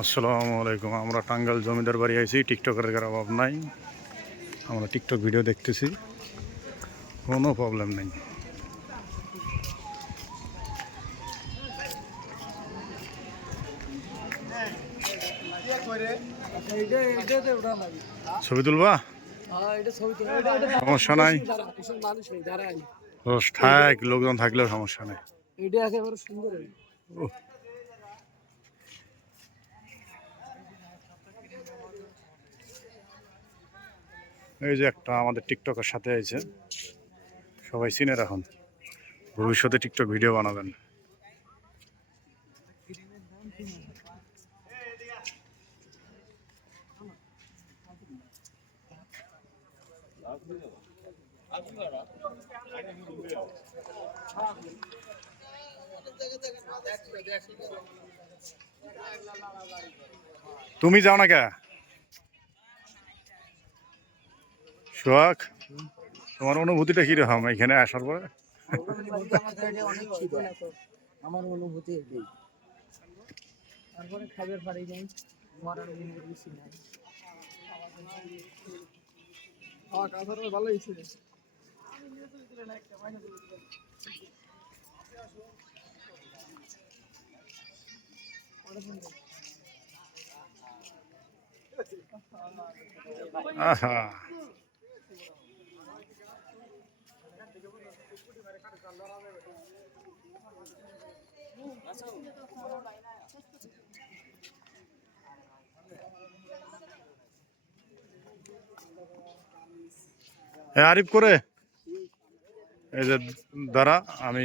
আসসালামু আলাইকুম। আমরা টাঙ্গাইল জমিদার বাড়ি আইছি। টিকটকের অভাব নাই, আমরা টিকটক ভিডিও দেখতেছি, কোনো প্রবলেম নেই। ছবি তুলবা? সমস্যা নাই, থাক, লোকজন থাকলেও সমস্যা নেই। এই যে একটা আমাদের টিকটকের সাথে আছে, সবাই চিনে রাখুন, ভবিষ্যতে টিকটক ভিডিও বানাবেন। তুমি যাও না কে সোহাগ, তোমার অনুভূতিটা কিরকম এখানে আসার পরে? আমার অনুভূতি এটাই। তারপরে খাবার পারি নাই, আমার আর কিছু নাই। ভালো হয়েছে। আহা, আরিফ করে এই যে দ্বারা আমি